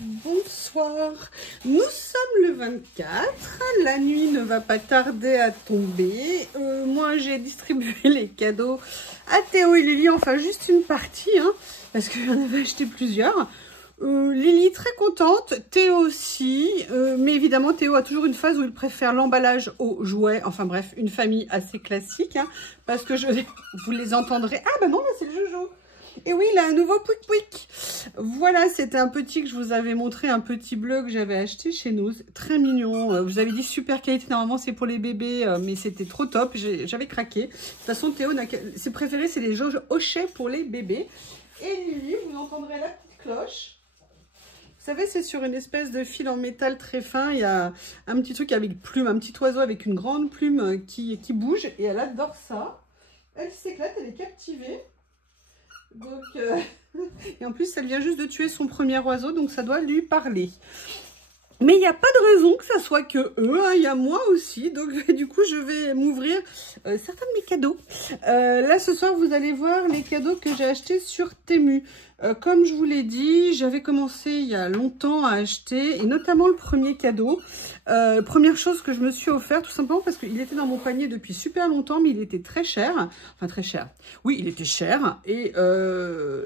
Bonsoir, nous sommes le 24, la nuit ne va pas tarder à tomber. Moi j'ai distribué les cadeaux à Théo et Lily, enfin juste une partie, hein, parce que j'en avais acheté plusieurs. Lily très contente, Théo aussi, mais évidemment Théo a toujours une phase où il préfère l'emballage aux jouets, enfin bref, une famille assez classique, hein, parce que vous les entendrez. Ah bah non, là c'est le Jojo. Et oui, il a un nouveau Pouic Pouic. Voilà, c'était un petit que je vous avais montré, un petit bleu que j'avais acheté chez nous. Très mignon. Vous avez dit super qualité, normalement c'est pour les bébés, mais c'était trop top. J'avais craqué. De toute façon, Théo, ses préférés, c'est les jauges Hochet pour les bébés. Et Lily, vous entendrez la petite cloche. Vous savez, c'est sur une espèce de fil en métal très fin. Il y a un petit truc avec plume, un petit oiseau avec une grande plume qui bouge. Et elle adore ça. Elle s'éclate, elle est captivée. Donc, et en plus, elle vient juste de tuer son premier oiseau, donc ça doit lui parler. Mais il n'y a pas de raison que ça soit que eux, hein, il y a moi aussi. Donc, du coup, je vais m'ouvrir certains de mes cadeaux. Là, ce soir, vous allez voir les cadeaux que j'ai achetés sur Temu. Comme je vous l'ai dit, j'avais commencé il y a longtemps à acheter, et notamment le premier cadeau. Première chose que je me suis offert, tout simplement parce qu'il était dans mon panier depuis super longtemps, mais il était très cher. Enfin, très cher. Oui, il était cher. Et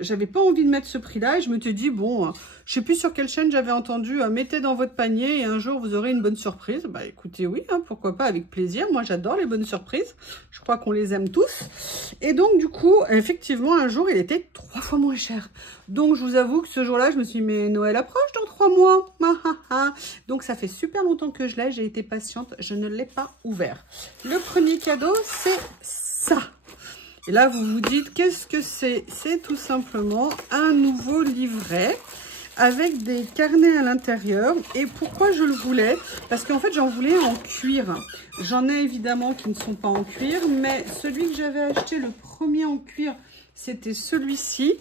j'avais pas envie de mettre ce prix-là. Et je me suis dit, bon, je sais plus sur quelle chaîne j'avais entendu, mettez dans votre panier et un jour vous aurez une bonne surprise. Bah écoutez, oui, hein, pourquoi pas, avec plaisir. Moi, j'adore les bonnes surprises. Je crois qu'on les aime tous. Et donc, du coup, effectivement, un jour, il était 3 fois moins cher. Donc, je vous avoue que ce jour-là, je me suis dit, mais Noël approche dans 3 mois. Donc, ça fait super longtemps que je l'ai. J'ai été patiente. Je ne l'ai pas ouvert. Le premier cadeau, c'est ça. Et là, vous vous dites, qu'est-ce que c'est? C'est tout simplement un nouveau livret avec des carnets à l'intérieur. Et pourquoi je le voulais? Parce qu'en fait, j'en voulais en cuir. J'en ai évidemment qui ne sont pas en cuir, mais celui que j'avais acheté, le premier en cuir, c'était celui-ci.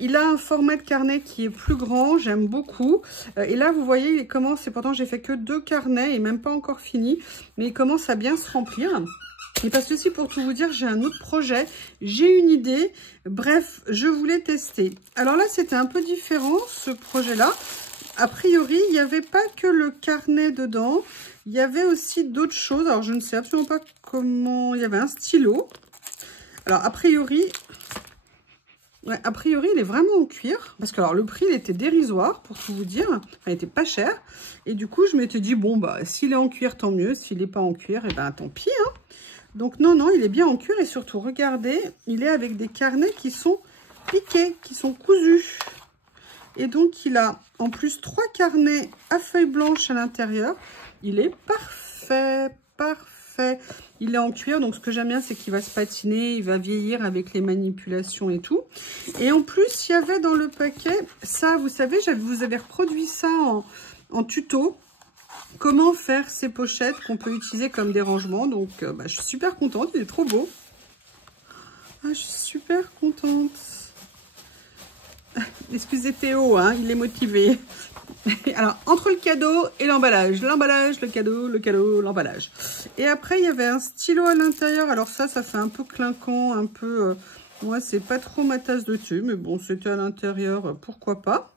Il a un format de carnet qui est plus grand, j'aime beaucoup. Et là, vous voyez, il commence, et pourtant j'ai fait que 2 carnets et même pas encore fini, mais il commence à bien se remplir. Et parce que si, pour tout vous dire, j'ai un autre projet, j'ai une idée, bref, je voulais tester. Alors là, c'était un peu différent, ce projet-là. A priori, il n'y avait pas que le carnet dedans, il y avait aussi d'autres choses. Alors, je ne sais absolument pas comment... Il y avait un stylo. Alors, a priori, il est vraiment en cuir. Parce que, alors, le prix, il était dérisoire, pour tout vous dire. Enfin, il était pas cher. Et du coup, je m'étais dit, bon, bah, s'il est en cuir, tant mieux. S'il n'est pas en cuir, eh ben, tant pis, hein. Donc, non, non, il est bien en cuir. Et surtout, regardez, il est avec des carnets qui sont piqués, qui sont cousus. Et donc, il a en plus 3 carnets à feuilles blanches à l'intérieur. Il est parfait, parfait. Il est en cuir, donc ce que j'aime bien, c'est qu'il va se patiner, il va vieillir avec les manipulations et tout. Et en plus, il y avait dans le paquet, ça, vous savez, vous avez reproduit ça en tuto. Comment faire ces pochettes qu'on peut utiliser comme des rangements. Donc, je suis super contente, il est trop beau. Ah, je suis super contente. Excusez Théo, hein, il est motivé. Alors, entre le cadeau et l'emballage, le cadeau, l'emballage. Et après, il y avait un stylo à l'intérieur. Alors ça fait un peu clinquant, un peu... moi, c'est pas trop ma tasse de thé, mais bon, c'était à l'intérieur, pourquoi pas.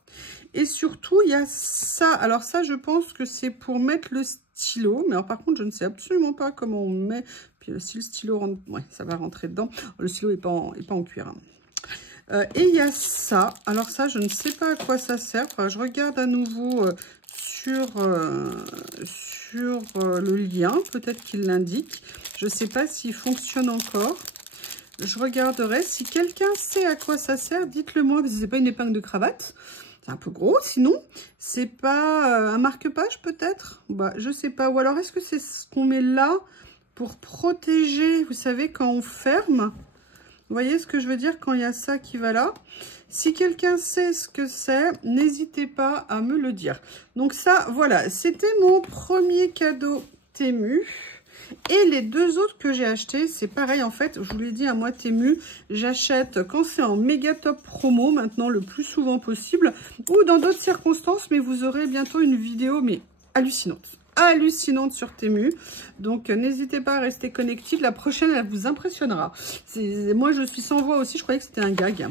Et surtout, il y a ça. Alors ça, je pense que c'est pour mettre le stylo. Mais alors, par contre, je ne sais absolument pas comment on met. Puis si le stylo rentre... Ouais, ça va rentrer dedans. Le stylo n'est pas en cuir, hein. Et il y a ça. Alors ça, je ne sais pas à quoi ça sert. Enfin, je regarde à nouveau sur le lien. Peut-être qu'il l'indique. Je ne sais pas s'il fonctionne encore. Je regarderai. Si quelqu'un sait à quoi ça sert, dites-le moi. Parce que ce n'est pas une épingle de cravate. C'est un peu gros. Sinon, c'est pas un marque-page peut-être. Bah, je sais pas. Ou alors, est-ce que c'est ce qu'on met là pour protéger, vous savez, quand on ferme? Vous voyez ce que je veux dire quand il y a ça qui va là? Si quelqu'un sait ce que c'est, n'hésitez pas à me le dire. Donc ça, voilà, c'était mon premier cadeau Temu. Et les 2 autres que j'ai achetés, c'est pareil en fait. Je vous l'ai dit, à moi Temu, j'achète quand c'est en méga top promo, maintenant le plus souvent possible. Ou dans d'autres circonstances, mais vous aurez bientôt une vidéo, mais hallucinante sur Temu. Donc n'hésitez pas à rester connecté. La prochaine, elle vous impressionnera. Moi, je suis sans voix aussi. Je croyais que c'était un gag.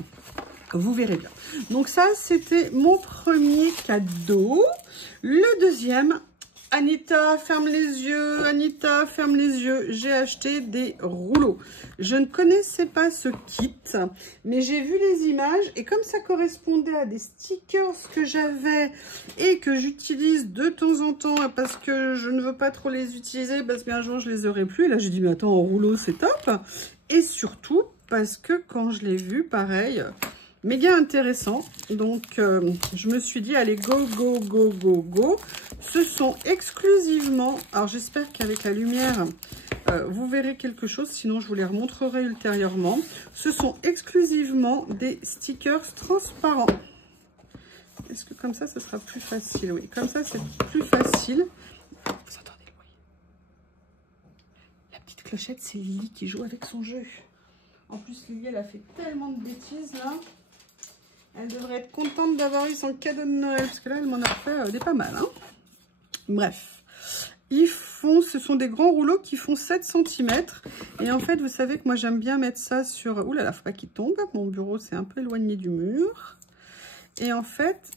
Vous verrez bien. Donc ça, c'était mon premier cadeau. Le deuxième, Anita, ferme les yeux. Anita, ferme les yeux. J'ai acheté des rouleaux. Je ne connaissais pas ce kit, mais j'ai vu les images. Et comme ça correspondait à des stickers que j'avais et que j'utilise de temps en temps, parce que je ne veux pas trop les utiliser, parce qu'un jour, je les aurai plus. Et là, j'ai dit, mais attends, en rouleau, c'est top. Et surtout, parce que quand je l'ai vu, pareil... méga intéressant, donc je me suis dit allez go go go go go. Ce sont exclusivement, alors j'espère qu'avec la lumière vous verrez quelque chose, sinon je vous les remontrerai ultérieurement. Ce sont exclusivement des stickers transparents. Est-ce que comme ça ce sera plus facile? Oui, comme ça c'est plus facile. Vous entendez le bruit? La petite clochette, c'est Lily qui joue avec son jeu. En plus Lily elle a fait tellement de bêtises là. Elle devrait être contente d'avoir eu son cadeau de Noël, parce que là, elle m'en a fait des pas mal. Hein. Bref, ce sont des grands rouleaux qui font 7 cm. Et en fait, vous savez que moi, j'aime bien mettre ça sur... Ouh là là, faut pas qu'il tombe. Mon bureau, c'est un peu éloigné du mur. Et en fait,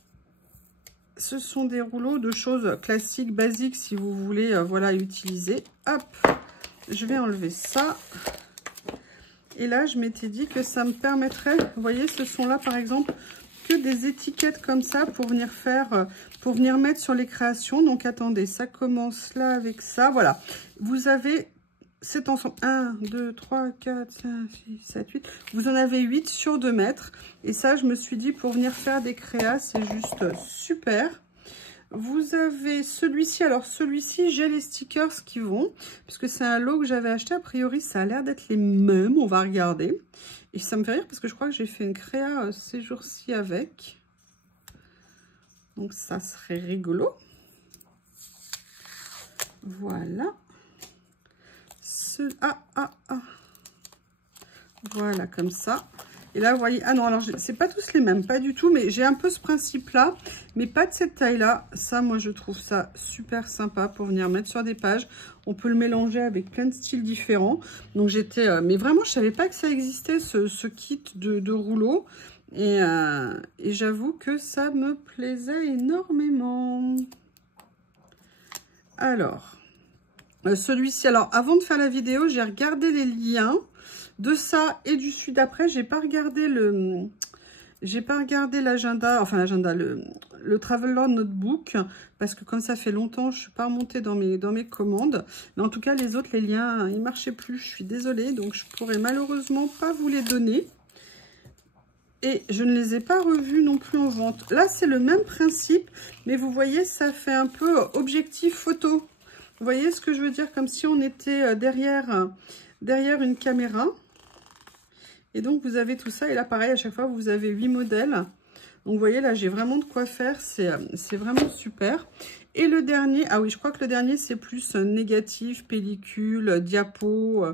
ce sont des rouleaux de choses classiques, basiques, si vous voulez, voilà, utiliser. Hop, je vais enlever ça. Et là, je m'étais dit que ça me permettrait, vous voyez, ce sont là, par exemple, que des étiquettes comme ça pour venir faire, pour venir mettre sur les créations. Donc, attendez, ça commence là avec ça. Voilà, vous avez cet ensemble. 1, 2, 3, 4, 5, 6, 7, 8. Vous en avez 8 sur 2 mètres. Et ça, je me suis dit, pour venir faire des créas, c'est juste super. Vous avez celui-ci. Alors, celui-ci, j'ai les stickers qui vont, puisque c'est un lot que j'avais acheté. A priori, ça a l'air d'être les mêmes. On va regarder. Et ça me fait rire, parce que je crois que j'ai fait une créa ces jours-ci avec. Donc, ça serait rigolo. Voilà. Voilà, comme ça. Et là, vous voyez, ah non, alors, c'est pas tous les mêmes, pas du tout, mais j'ai un peu ce principe-là, mais pas de cette taille-là. Ça, moi, je trouve ça super sympa pour venir mettre sur des pages. On peut le mélanger avec plein de styles différents. Donc, j'étais... mais vraiment, je savais pas que ça existait, ce kit de rouleaux. Et j'avoue que ça me plaisait énormément. Alors, celui-ci, alors, avant de faire la vidéo, j'ai regardé les liens de ça et du celui d'après. J'ai pas regardé l'agenda, enfin l'agenda, le Traveler Notebook, parce que comme ça fait longtemps, je suis pas remontée dans mes commandes. Mais en tout cas, les autres, les liens, ils marchaient plus. Je suis désolée, donc je pourrais malheureusement pas vous les donner. Et je ne les ai pas revus non plus en vente. Là, c'est le même principe, mais vous voyez, ça fait un peu objectif photo. Vous voyez ce que je veux dire? Comme si on était derrière une caméra. Et donc, vous avez tout ça. Et là, pareil, à chaque fois, vous avez 8 modèles. Donc, vous voyez, là, j'ai vraiment de quoi faire. C'est vraiment super. Et le dernier, ah oui, je crois que le dernier, c'est plus négatif, pellicule, diapo.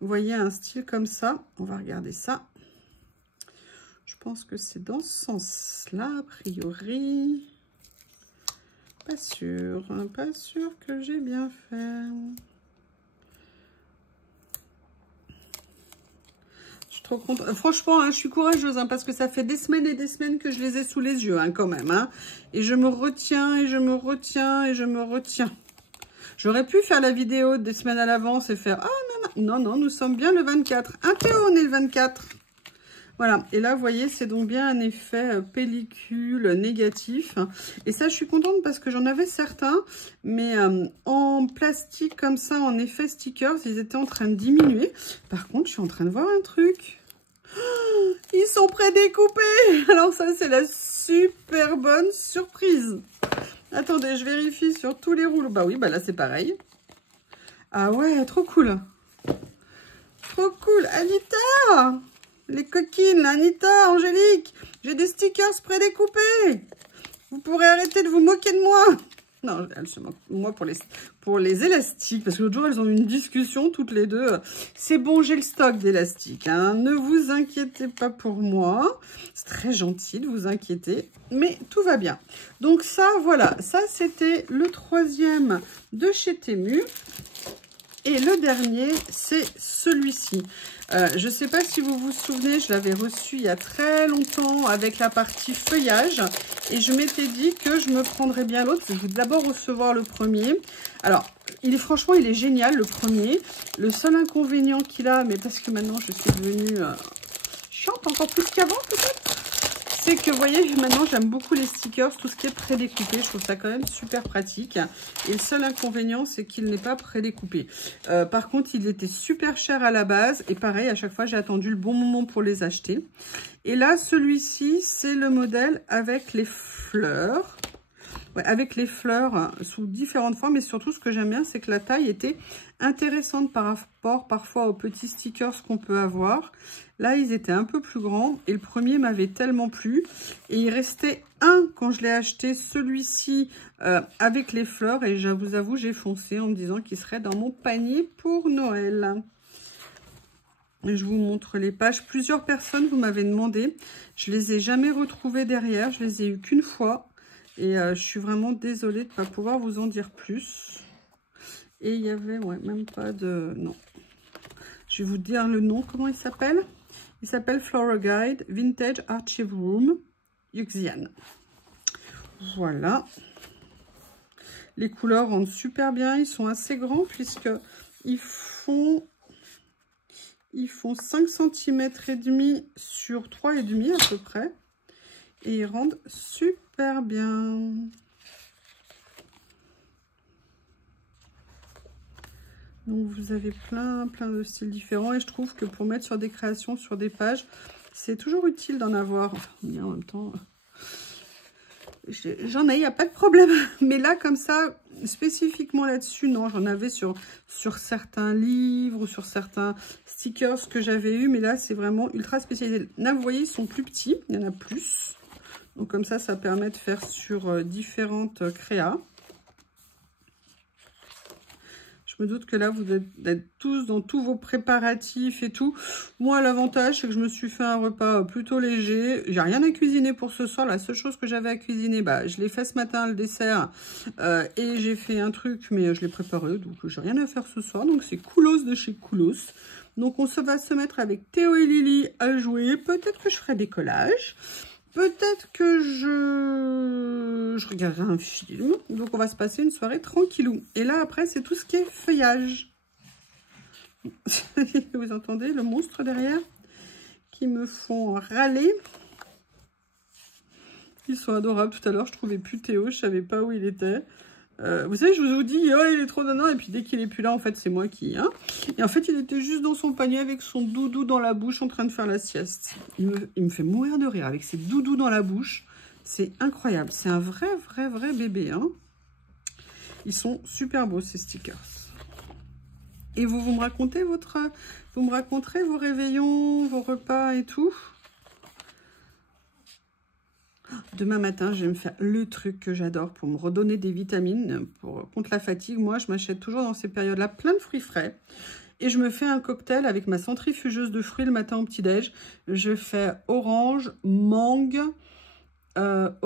Vous voyez, un style comme ça. On va regarder ça. Je pense que c'est dans ce sens-là, a priori. Pas sûr que j'ai bien fait. Trop contente. Franchement, hein, je suis courageuse, hein, parce que ça fait des semaines et des semaines que je les ai sous les yeux, hein, quand même. Hein, et je me retiens, et je me retiens, et je me retiens. J'aurais pu faire la vidéo des semaines à l'avance et faire... Ah non, non, non, non, nous sommes bien le 24. Un Théo, on est le 24. Voilà, et là, vous voyez, c'est donc bien un effet pellicule négatif. Et ça, je suis contente parce que j'en avais certains, mais en plastique comme ça, en effet stickers, ils étaient en train de diminuer. Par contre, je suis en train de voir un truc. Oh, ils sont prédécoupés. Alors ça, c'est la super bonne surprise. Attendez, je vérifie sur tous les rouleaux. Bah oui, bah là, c'est pareil. Ah ouais, trop cool. Trop cool. Anita! Les coquines, Anita, Angélique, j'ai des stickers prédécoupés. Vous pourrez arrêter de vous moquer de moi. Non, elles se moquent de moi pour les élastiques, parce que l'autre jour, elles ont eu une discussion toutes les deux. C'est bon, j'ai le stock d'élastiques, hein. Ne vous inquiétez pas pour moi. C'est très gentil de vous inquiéter, mais tout va bien. Donc ça, voilà, ça, c'était le troisième de chez Temu. Et le dernier, c'est celui-ci. Je ne sais pas si vous vous souvenez, je l'avais reçu il y a très longtemps avec la partie feuillage. Et je m'étais dit que je me prendrais bien l'autre. Je vais d'abord recevoir le premier. Alors, franchement, il est génial, le premier. Le seul inconvénient qu'il a, mais parce que maintenant, je suis devenue chiante encore plus qu'avant, peut-être. C'est que, vous voyez, maintenant, j'aime beaucoup les stickers, tout ce qui est prédécoupé. Je trouve ça quand même super pratique. Et le seul inconvénient, c'est qu'il n'est pas prédécoupé. Par contre, il était super cher à la base. Et pareil, à chaque fois, j'ai attendu le bon moment pour les acheter. Et là, celui-ci, c'est le modèle avec les fleurs. Ouais, avec les fleurs sous différentes formes. Et surtout, ce que j'aime bien, c'est que la taille était intéressante par rapport parfois aux petits stickers qu'on peut avoir. Là, ils étaient un peu plus grands et le premier m'avait tellement plu. Et il restait un quand je l'ai acheté, celui-ci avec les fleurs. Et je vous avoue, j'ai foncé en me disant qu'il serait dans mon panier pour Noël. Je vous montre les pages. Plusieurs personnes, vous m'avez demandé. Je les ai jamais retrouvées derrière. Je les ai eues qu'une fois. Et je suis vraiment désolée de ne pas pouvoir vous en dire plus. Et il y avait, ouais, même pas de... Non. Je vais vous dire le nom, comment il s'appelle. Il s'appelle Floral Guide Vintage Archive Room Yuxian. Voilà. Les couleurs rendent super bien. Ils sont assez grands puisque ils font 5 cm et demi sur 3,5 à peu près. Et ils rendent super bien. Donc vous avez plein de styles différents et je trouve que pour mettre sur des créations, sur des pages, c'est toujours utile d'en avoir. Enfin, mais en même temps, j'en ai, il n'y a pas de problème. Mais là, comme ça, spécifiquement là-dessus, non, j'en avais sur certains livres ou sur certains stickers que j'avais eu. Mais là, c'est vraiment ultra spécialisé. Là, vous voyez, ils sont plus petits, il y en a plus. Donc comme ça permet de faire sur différentes créas. Je me doute que là, vous êtes tous dans tous vos préparatifs et tout. Moi, l'avantage, c'est que je me suis fait un repas plutôt léger. J'ai rien à cuisiner pour ce soir. La seule chose que j'avais à cuisiner, je l'ai fait ce matin, le dessert. Et j'ai fait un truc, mais je l'ai préparé. Donc, j'ai rien à faire ce soir. Donc, c'est Coolos de chez Coolos. Donc, on va se mettre avec Théo et Lily à jouer. Peut-être que je ferai des collages. Peut-être que je regarderai un film. Donc, on va se passer une soirée tranquillou. Et là, après, c'est tout ce qui est feuillage. Vous entendez le monstre derrière qui me font râler. Ils sont adorables. Tout à l'heure, je trouvais plus Théo. Je savais pas où il était. Vous savez, je vous dis, oh, il est trop nanan. Et puis, dès qu'il est plus là, en fait, c'est moi qui... Hein. Et en fait, il était juste dans son panier avec son doudou dans la bouche en train de faire la sieste. Il me fait mourir de rire avec ses doudous dans la bouche. C'est incroyable. C'est un vrai bébé. Hein. Ils sont super beaux, ces stickers. Et vous me racontez vous me raconterez vos réveillons, vos repas et tout. Demain matin, je vais me faire le truc que j'adore pour me redonner des vitamines contre la fatigue. Moi, je m'achète toujours dans ces périodes-là plein de fruits frais. Et je me fais un cocktail avec ma centrifugeuse de fruits le matin au petit-déj. Je fais orange, mangue. C'est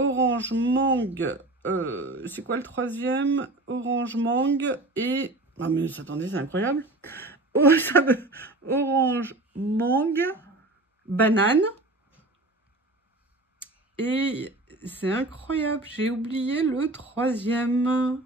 quoi le troisième? Orange, mangue et... Ah mais attendez, c'est incroyable. Orange, mangue, banane. Et c'est incroyable, j'ai oublié le troisième.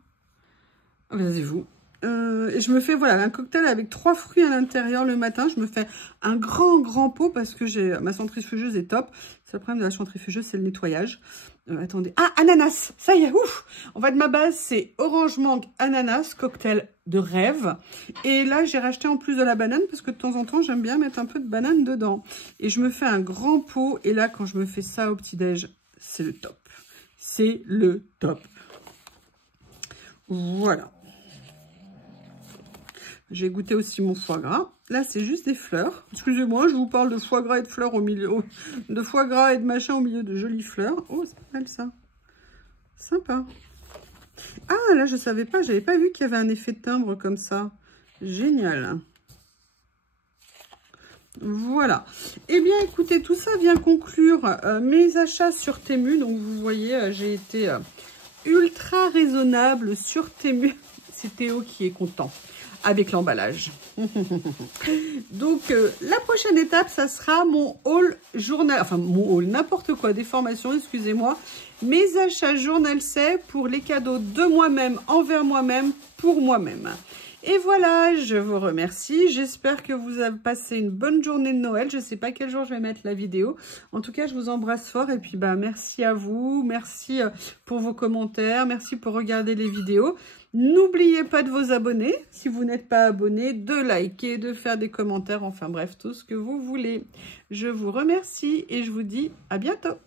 Vas-y-vous. Et je me fais voilà un cocktail avec 3 fruits à l'intérieur le matin. Je me fais un grand pot parce que ma centrifugeuse est top. C'est le problème de la centrifugeuse, c'est le nettoyage. Attendez. Ah, ananas. Ça y est, ouf. En fait, ma base, c'est orange, mangue, ananas, cocktail de rêve. Et là, j'ai racheté en plus de la banane parce que de temps en temps, j'aime bien mettre un peu de banane dedans. Et je me fais un grand pot. Et là, quand je me fais ça au petit-déj, c'est le top. C'est le top. Voilà. J'ai goûté aussi mon foie gras. Là, c'est juste des fleurs. Excusez-moi, je vous parle de foie gras et de fleurs au milieu, de foie gras et de machin au milieu de jolies fleurs. Oh, c'est pas mal ça. Sympa. Ah, là, je savais pas, j'avais pas vu qu'il y avait un effet de timbre comme ça. Génial. Voilà. Eh bien, écoutez, tout ça vient conclure mes achats sur Temu. Donc, vous voyez, j'ai été ultra raisonnable sur Temu. c'est Théo qui est content avec l'emballage. Donc, la prochaine étape, ça sera mon haul journal, enfin mon haul, n'importe quoi, des formations, excusez-moi, mes achats journal c'est pour les cadeaux de moi-même, envers moi-même, pour moi-même. Et voilà, je vous remercie. J'espère que vous avez passé une bonne journée de Noël. Je ne sais pas quel jour je vais mettre la vidéo. En tout cas, je vous embrasse fort. Et puis, bah, merci à vous. Merci pour vos commentaires. Merci pour regarder les vidéos. N'oubliez pas de vous abonner. Si vous n'êtes pas abonné, de liker, de faire des commentaires. Enfin bref, tout ce que vous voulez. Je vous remercie et je vous dis à bientôt.